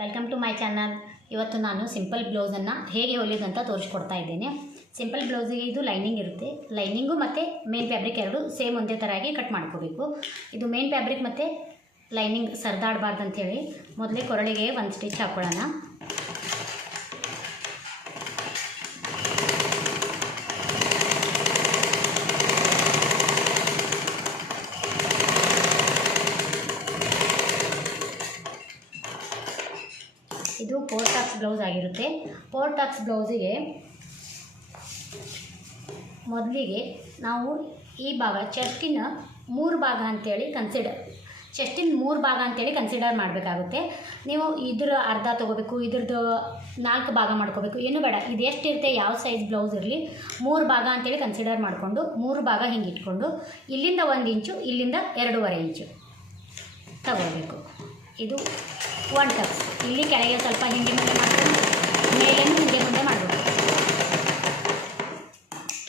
Welcome to my channel. ಇವತ್ತು ನಾನು simple ಬ್ಲೌಸನ್ನು ಹೇಗೆ ಹೊಲಿಯೋದಂತ ತೋರಿಸ್ಕೊಡ್ತಾ ಇದ್ದೇನೆ. ಸಿಂಪಲ್ ಬ್ಲೌಸಿಗೆ ಇದು ಲೈನಿಂಗ್ ಇರುತ್ತೆ. ಲೈನಿಂಗು ಮತ್ತು ಮೇನ್ ಫ್ಯಾಬ್ರಿಕ್ ಎರಡು ಸೇಮ್ ಒಂದೇ ಥರ ಆಗಿ ಕಟ್ ಮಾಡ್ಕೋಬೇಕು. ಇದು ಮೇನ್ ಫ್ಯಾಬ್ರಿಕ್ ಮತ್ತು ಲೈನಿಂಗ್ ಸರ್ದಾಡಬಾರ್ದು ಅಂಥೇಳಿ ಮೊದಲೇ ಕೊರಳಿಗೆ ಒಂದು ಸ್ಟಿಚ್ ಹಾಕ್ಕೊಳ್ಳೋಣ. ಇದು 4 ಟಕ್ಸ್ ಬ್ಲೌಸ್ ಆಗಿರುತ್ತೆ. 4 ಟಕ್ಸ್ ಬ್ಲೌಸಿಗೆ ಮೊದಲಿಗೆ ನಾವು ಈ ಭಾಗ ಚೆಸ್ಟಿನ 3 ಭಾಗ ಅಂತೇಳಿ ಕನ್ಸಿಡರ್ ಮಾಡಬೇಕಾಗುತ್ತೆ. ನೀವು ಇದ್ರ ಅರ್ಧ ತೊಗೋಬೇಕು, ಇದ್ರದ್ದು 4 ಭಾಗ ಮಾಡ್ಕೋಬೇಕು, ಏನು ಬೇಡ. ಇದು ಎಷ್ಟಿರುತ್ತೆ, ಯಾವ ಸೈಜ್ ಬ್ಲೌಸ್ ಇರಲಿ 3 ಭಾಗ ಅಂತೇಳಿ ಕನ್ಸಿಡರ್ ಮಾಡಿಕೊಂಡು 3 ಭಾಗ ಹಿಂಗೆ ಇಟ್ಕೊಂಡು ಇಲ್ಲಿಂದ 1 ಇಂಚು, ಇಲ್ಲಿಂದ 2.5 ಇಂಚು ತಗೋಬೇಕು. ಇದು 1 ಟಕ್ಸ್. ಇಲ್ಲಿ ಕೆಳಗೆ ಸ್ವಲ್ಪ ಹಿಂದೆ ಮುಂದೆ ಮಾಡ್ಕೊಂಡು ಮೇಲೇನು ಹಿಂದೆ ಮುಂದೆ ಮಾಡಬೇಕು.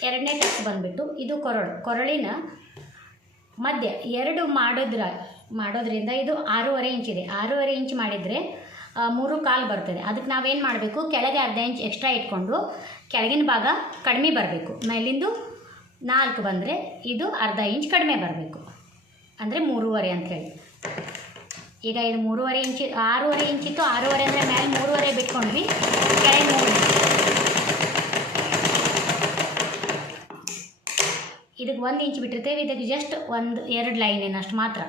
2ನೇ ಟಕ್ಸ್ ಬಂದುಬಿಟ್ಟು ಇದು ಕೊರಳಿನ ಮಧ್ಯ 2 ಮಾಡೋದ್ರಿಂದ ಇದು 6.5 ಇಂಚಿದೆ. 6.5 ಇಂಚ್ ಮಾಡಿದರೆ 3.25 ಬರ್ತದೆ. ಅದಕ್ಕೆ ನಾವೇನು ಮಾಡಬೇಕು, ಕೆಳಗೆ ಅರ್ಧ ಇಂಚ್ ಎಕ್ಸ್ಟ್ರಾ ಇಟ್ಕೊಂಡು ಕೆಳಗಿನ ಭಾಗ ಕಡಿಮೆ ಬರಬೇಕು. ಮೇಲಿಂದು 4 ಬಂದರೆ ಇದು ಅರ್ಧ ಇಂಚ್ ಕಡಿಮೆ ಬರಬೇಕು, ಅಂದರೆ 3.5 ಅಂಥೇಳಿ. ಈಗ ಇದು 3.5 ಇಂಚು, 6.5 ಇಂಚಿತ್ತು. 6.5 ಅಂದರೆ ಮೇಲೆ 3.5 ಬಿಟ್ಕೊಂಡ್ವಿ, ಕೆಳಗೆ 3. ಇದಕ್ಕೆ 1 ಇಂಚ್ ಬಿಟ್ಟಿರ್ತೇವೆ. ಇದಕ್ಕೆ ಜಸ್ಟ್ 1-2 ಲೈನ್ ಅಷ್ಟು ಮಾತ್ರ.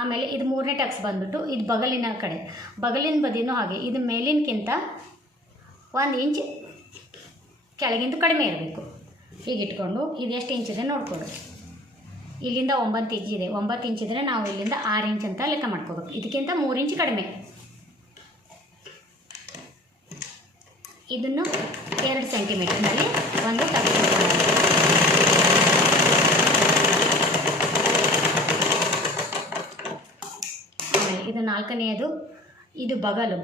ಆಮೇಲೆ ಇದು 3ನೇ ಟಕ್ಸ್ ಬಂದುಬಿಟ್ಟು ಇದು ಬಗಲಿನ ಬದಿನೂ ಹಾಗೆ ಇದು ಮೇಲಿನಕ್ಕಿಂತ 1 ಇಂಚ್ ಕೆಳಗಿಂದು ಕಡಿಮೆ ಇರಬೇಕು. ಹೀಗೆ ಇಟ್ಕೊಂಡು ಇದು ಎಷ್ಟು ಇಂಚಿದೆ ನೋಡ್ಕೊಡು. ಇಲ್ಲಿಂದ 9 ಇಂಚ್ ಇದೆ. 9 ಇಂಚ್ ಇದ್ದರೆ ನಾವು ಇಲ್ಲಿಂದ 6 ಇಂಚ್ ಅಂತ ಲೆಕ್ಕ ಮಾಡ್ಕೋಬೇಕು. ಇದಕ್ಕಿಂತ 3 ಇಂಚ್ ಕಡಿಮೆ. ಇದನ್ನು 2 ಸೆಂಟಿಮೀಟರ್ನಲ್ಲಿ ಒಂದು ಟಕ್ಸ್. ಆಮೇಲೆ ಇದು 4ನೇದು, ಇದು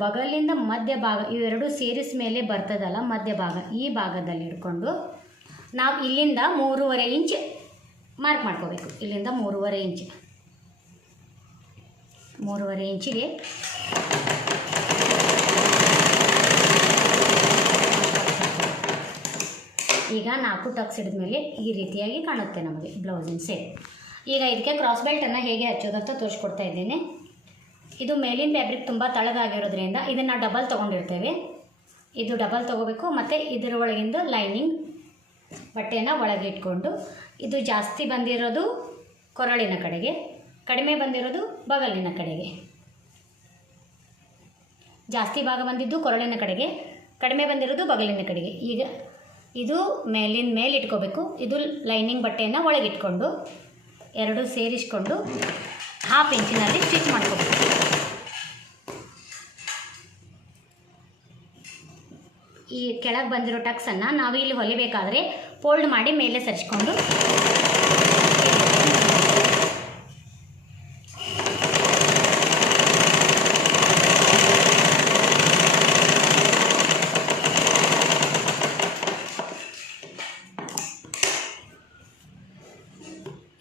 ಬಗಲಿಂದ ಮಧ್ಯ ಭಾಗ, ಇವೆರಡು ಸೇರಿಸ ಮೇಲೆ ಬರ್ತದಲ್ಲ ಮಧ್ಯ ಭಾಗ, ಈ ಭಾಗದಲ್ಲಿ ಇಟ್ಕೊಂಡು ನಾವು ಇಲ್ಲಿಂದ 3.5 ಇಂಚ್ ಮಾರ್ಕ್ ಮಾಡ್ಕೋಬೇಕು. ಇಲ್ಲಿಂದ 3.5 ಇಂಚಿಗೆ ಈಗ 4 ಟಕ್ಸ್ ಹಿಡಿದ್ಮೇಲೆ ಈ ರೀತಿಯಾಗಿ ಕಾಣುತ್ತೆ ನಮಗೆ ಬ್ಲೌಸಿನ ಸೇಪ್. ಈಗ ಇದಕ್ಕೆ ಕ್ರಾಸ್ ಬೆಲ್ಟನ್ನು ಹೇಗೆ ಹಚ್ಚೋದಂತ ತೋರಿಸ್ಕೊಡ್ತಾ ಇದ್ದೇನೆ. ಇದು ಮೇಲಿನ ಫ್ಯಾಬ್ರಿಕ್ ತುಂಬ ತಳಗಾಗಿರೋದ್ರಿಂದ ಇದನ್ನು ಡಬಲ್ ತೊಗೊಂಡಿರ್ತೇವೆ. ಇದು ಡಬಲ್ ತೊಗೋಬೇಕು. ಮತ್ತು ಇದರ ಒಳಗಿಂದ ಲೈನಿಂಗ್ ಬಟ್ಟೆಯನ್ನು ಒಳಗೆ ಇಟ್ಕೊಂಡು, ಇದು ಜಾಸ್ತಿ ಬಂದಿರೋದು ಕೊರಳಿನ ಕಡೆಗೆ, ಕಡಿಮೆ ಬಂದಿರೋದು ಬಗಲಿನ ಕಡೆಗೆ. ಜಾಸ್ತಿ ಭಾಗ ಬಂದಿದ್ದು ಕೊರಳಿನ ಕಡೆಗೆ, ಕಡಿಮೆ ಬಂದಿರೋದು ಬಗಲಿನ ಕಡೆಗೆ. ಈಗ ಇದು ಮೇಲಿನ ಮೇಲೆ ಇಟ್ಕೋಬೇಕು. ಇದು ಲೈನಿಂಗ್ ಬಟ್ಟೆಯನ್ನು ಒಳಗಿಟ್ಕೊಂಡು 2 ಸೇರಿಸ್ಕೊಂಡು 1/2 ಇಂಚಿನಲ್ಲಿ ಸ್ಟಿಚ್ ಮಾಡ್ಕೋಬೇಕು. ಈ ಕೆಳಗೆ ಬಂದಿರೋ ಟಕ್ಸನ್ನು ನಾವು ಇಲ್ಲಿ ಹೊಲಿಬೇಕಾದ್ರೆ ಫೋಲ್ಡ್ ಮಾಡಿ ಮೇಲೆ ಸರಿಸ್ಕೊಂಡು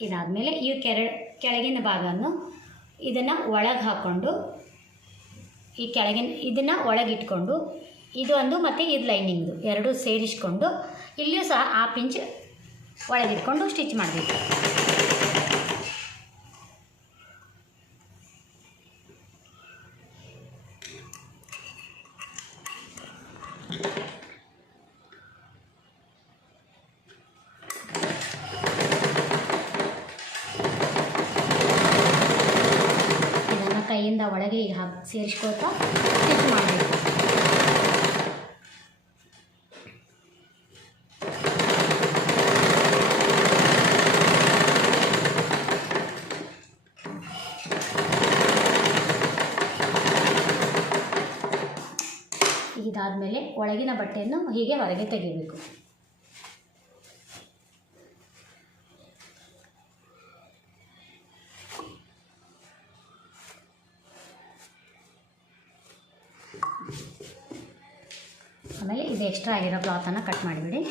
ಇದಾದಮೇಲೆ ಈ ಕೆಳಗಿನ ಭಾಗವನ್ನು ಇದನ್ನು ಒಳಗೆ ಹಾಕ್ಕೊಂಡು ಈ ಇದನ್ನು ಒಳಗಿಟ್ಕೊಂಡು ಇದು ಒಂದು ಮತ್ತು ಇದು ಲೈನಿಂಗ್ದು 2 ಸೇರಿಸ್ಕೊಂಡು ಇಲ್ಲಿಯೂ ಸಹ 1/2 ಇಂಚ್ ಒಳಗಿಟ್ಕೊಂಡು ಸ್ಟಿಚ್ ಮಾಡಬೇಕು. ಇದನ್ನು ಕೈಯಿಂದ ಒಳಗೆ ಈಗ ಸೇರಿಸ್ಕೊಳ್ತಾ ಸ್ಟಿಚ್ ಮಾಡಬೇಕು. ಇದಾದಮೇಲೆ ಒಳಗಿನ ಬಟ್ಟೆಯನ್ನು ಹೀಗೆ ಹೊರಗೆ ತೆಗಿಬೇಕು. ಆಮೇಲೆ ಇದು ಎಕ್ಸ್ಟ್ರಾ ಆಗಿರೋ ಕ್ಲಾತನ್ನು ಕಟ್ ಮಾಡಿಬಿಡಿ.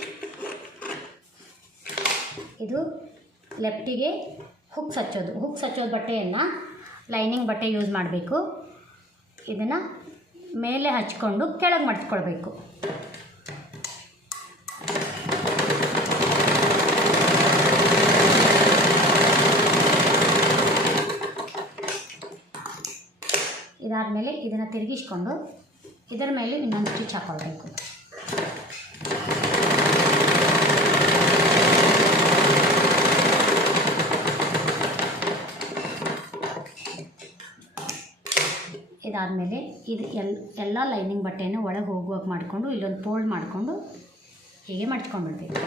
ಇದು ಲೆಫ್ಟಿಗೆ ಹುಕ್ಸ್ ಹಚ್ಚೋದು ಬಟ್ಟೆಯನ್ನು ಲೈನಿಂಗ್ ಬಟ್ಟೆ ಯೂಸ್ ಮಾಡಬೇಕು. ಇದನ್ನು ಮೇಲೆ ಹಚ್ಕೊಂಡು ಕೆಳಗೆ ಮಡ್ಚ್ಕೊಳ್ಬೇಕು. ಇದಾದಮೇಲೆ ಇದನ್ನು ತಿರುಗಿಸ್ಕೊಂಡು ಇದರ ಮೇಲೆ ಇನ್ನೊಂದು ಸ್ಟಿಚ್ ಹಾಕ್ಕೊಳ್ಬೇಕು. ಇದಾದಮೇಲೆ ಇದು ಎಲ್ಲ ಲೈನಿಂಗ್ ಬಟ್ಟೆಯನ್ನು ಒಳಗೆ ಹೋಗುವಾಗ ಮಾಡಿಕೊಂಡು ಇಲ್ಲೊಂದು ಫೋಲ್ಡ್ ಮಾಡಿಕೊಂಡು ಹೀಗೆ ಮಡ್ಚ್ಕೊಂಡ್ಬಿಡ್ಬೇಕು.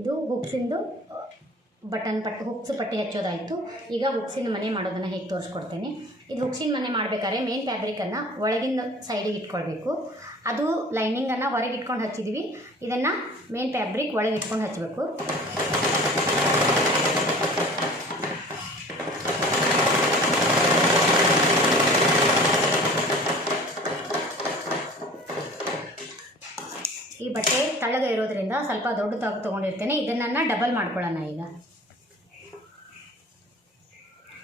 ಇದು ಹುಕ್ಸಿಂದು ಹುಕ್ಸ್ ಪಟ್ಟಿ ಹಚ್ಚೋದಾಯಿತು. ಈಗ ಹುಕ್ಸಿನ ಮನೆ ಮಾಡೋದನ್ನು ಹೇಗೆ ತೋರಿಸ್ಕೊಡ್ತೇನೆ. ಇದು ಹುಕ್ಸಿನ ಮನೆ ಮಾಡಬೇಕಾದ್ರೆ ಮೇನ್ ಫ್ಯಾಬ್ರಿಕನ್ನು ಒಳಗಿನ ಸೈಡಿಗೆ ಇಟ್ಕೊಳ್ಬೇಕು. ಅದು ಲೈನಿಂಗನ್ನು ಹೊರಗೆ ಇಟ್ಕೊಂಡು ಹಚ್ಚಿದ್ವಿ. ಇದನ್ನು ಮೇನ್ ಫ್ಯಾಬ್ರಿಕ್ ಒಳಗೆ ಇಟ್ಕೊಂಡು ಹಚ್ಚಬೇಕು. ಈ ಬಟ್ಟೆ ತಳ್ಳಗೆ ಇರೋದ್ರಿಂದ ಸ್ವಲ್ಪ ದೊಡ್ಡ ತೊಗೊಂಡಿರ್ತೇನೆ. ಇದನ್ನು ಡಬಲ್ ಮಾಡ್ಕೊಳ್ಳೋಣ. ಈಗ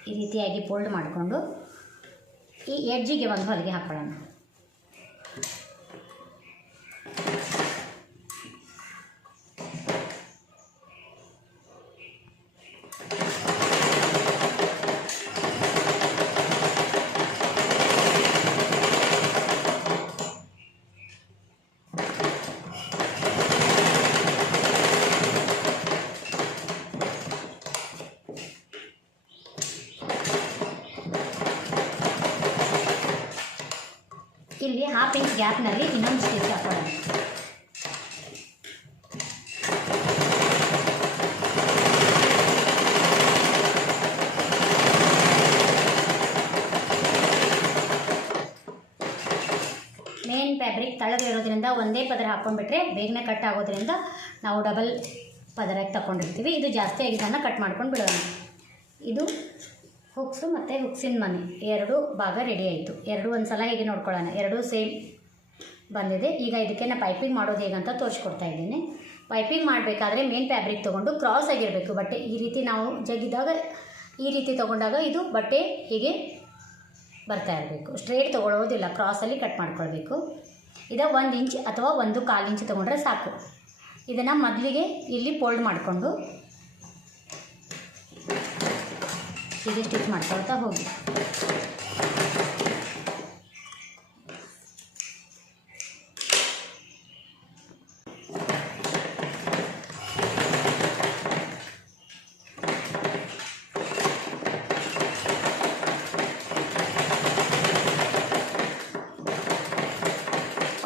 ಈ ರೀತಿಯಾಗಿ ಫೋಲ್ಡ್ ಮಾಡಿಕೊಂಡು ಈ ಎಡ್ಜಿಗೆ ಒಂದು ಹೊಲಿಗೆ ಹಾಕ್ಕೊಳ್ಳೋಣ. ಇಲ್ಲಿ 1/2 ಇಂಚ್ ಗ್ಯಾಪ್ನಲ್ಲಿ ಇನ್ನೊಂದು ಸ್ಟಿಚ್ ಹಾಕೊಳ್ಳೋಣ. ಮೇನ್ ಫ್ಯಾಬ್ರಿಕ್ ತಳಗೆ ಇರೋದ್ರಿಂದ ಒಂದೇ ಪದರ ಹಾಕ್ಕೊಂಡ್ಬಿಟ್ರೆ ಬೇಗನೆ ಕಟ್ ಆಗೋದ್ರಿಂದ ನಾವು ಡಬಲ್ ಪದರಕ್ಕೆ ತಗೊಂಡಿರ್ತೀವಿ. ಇದು ಜಾಸ್ತಿ ಆಗಿದ್ದನ್ನು ಕಟ್ ಮಾಡ್ಕೊಂಡು ಬಿಡೋಣ. ಇದು ಹುಕ್ಸು ಮತ್ತು ಹುಕ್ಸಿನ ಮನೆ ಎರಡು ಭಾಗ ರೆಡಿ ಆಯಿತು. ಎರಡು ಒಂದು ಸಲ ಹೇಗೆ ನೋಡ್ಕೊಳ್ಳೋಣ. ಎರಡೂ ಸೇಮ್ ಬಂದಿದೆ. ಈಗ ಇದಕ್ಕೆ ನಾನು ಪೈಪಿಂಗ್ ಮಾಡೋದು ಹೇಗಂತ ತೋರಿಸ್ಕೊಡ್ತಾ ಇದ್ದೀನಿ. ಪೈಪಿಂಗ್ ಮಾಡಬೇಕಾದ್ರೆ ಮೇನ್ ಫ್ಯಾಬ್ರಿಕ್ ತೊಗೊಂಡು ಕ್ರಾಸ್ ಆಗಿರಬೇಕು ಬಟ್ಟೆ. ಈ ರೀತಿ ನಾವು ಜಗ್ಗಿದಾಗ ಈ ರೀತಿ ತೊಗೊಂಡಾಗ ಇದು ಬಟ್ಟೆ ಹೀಗೆ ಬರ್ತಾ ಇರಬೇಕು. ಸ್ಟ್ರೇಟ್ ತೊಗೊಳ್ಳೋದಿಲ್ಲ, ಕ್ರಾಸಲ್ಲಿ ಕಟ್ ಮಾಡ್ಕೊಳ್ಬೇಕು. ಇದು 1 ಇಂಚ್ ಅಥವಾ 1/4 ಇಂಚ್ ತೊಗೊಂಡ್ರೆ ಸಾಕು. ಇದನ್ನು ಮೊದಲಿಗೆ ಇಲ್ಲಿ ಫೋಲ್ಡ್ ಮಾಡಿಕೊಂಡು ಹೀಗೆ ಸ್ಟಿಚ್ ಮಾಡ್ಕೊಳ್ತಾ ಹೋಗಿ.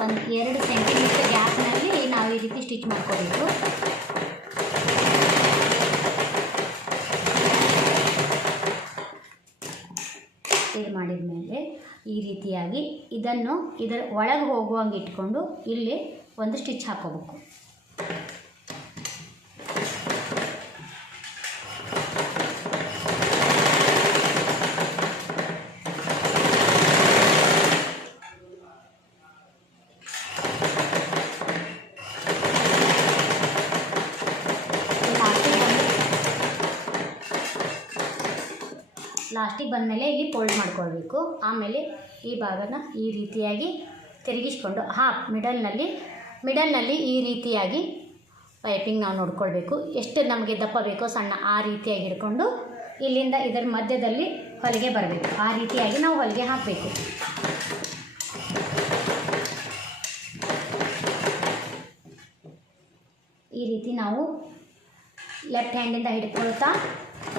ಒಂದು 2 ಸೆಂಟಿಮೀಟರ್ ಗ್ಯಾಪ್ನಲ್ಲಿ ನಾವು ಈ ರೀತಿ ಸ್ಟಿಚ್ ಮಾಡ್ಕೋಬೇಕು. ಇದು ಮಾಡಿದ ಮೇಲೆ ಈ ರೀತಿಯಾಗಿ ಇದನ್ನು ಇದರ ಒಳಗೆ ಹೋಗುವಂಗೆ ಇಟ್ಕೊಂಡು ಇಲ್ಲಿ ಒಂದು ಸ್ಟಿಚ್ ಹಾಕೋಬೇಕು. ಲಾಸ್ಟಿಗೆ ಬಂದಮೇಲೆ ಇಲ್ಲಿ ಫೋಲ್ಡ್ ಮಾಡ್ಕೊಳ್ಬೇಕು. ಆಮೇಲೆ ಈ ಭಾಗನ ಈ ರೀತಿಯಾಗಿ ತಿರುಗಿಸ್ಕೊಂಡು ಮಿಡಲ್ನಲ್ಲಿ ಈ ರೀತಿಯಾಗಿ ಪೈಪಿಂಗ್ ನಾವು ನೋಡ್ಕೊಳ್ಬೇಕು. ಎಷ್ಟು ನಮಗೆ ದಪ್ಪ ಬೇಕೋ ಸಣ್ಣ ಆ ರೀತಿಯಾಗಿ ಹಿಡ್ಕೊಂಡು ಇಲ್ಲಿಂದ ಇದರ ಮಧ್ಯದಲ್ಲಿ ಹೊಲಿಗೆ ಬರಬೇಕು. ಆ ರೀತಿಯಾಗಿ ನಾವು ಹೊಲಿಗೆ ಹಾಕಬೇಕು. ಈ ರೀತಿ ನಾವು ಲೆಫ್ಟ್ ಹ್ಯಾಂಡಿಂದ ಹಿಡ್ಕೊಳ್ತಾ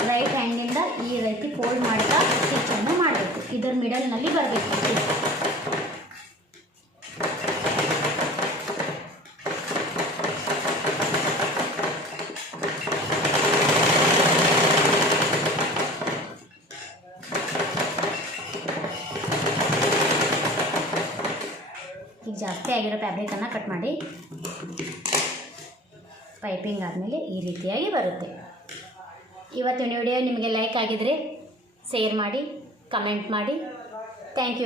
ರೈಟ್ ಹ್ಯಾಂಡಿಂದ ಈ ರೀತಿ ಫೋಲ್ಡ್ ಮಾಡ್ತಾ ಸ್ಟಿಚ್ಚನ್ನು ಮಾಡಬೇಕು. ಇದರ ಮಿಡಲ್ನಲ್ಲಿ ಬರಬೇಕು. ಈಗ ಜಾಸ್ತಿ ಆಗಿರೋ ಫ್ಯಾಬ್ರಿಕನ್ನು ಕಟ್ ಮಾಡಿ ಪೈಪಿಂಗ್ ಆದಮೇಲೆ ಈ ರೀತಿಯಾಗಿ ಬರುತ್ತೆ. ಇವತ್ತಿನ ವಿಡಿಯೋ ನಿಮಗೆ ಲೈಕ್ ಆಗಿದರೆ ಶೇರ್ ಮಾಡಿ, ಕಮೆಂಟ್ ಮಾಡಿ. Thank you.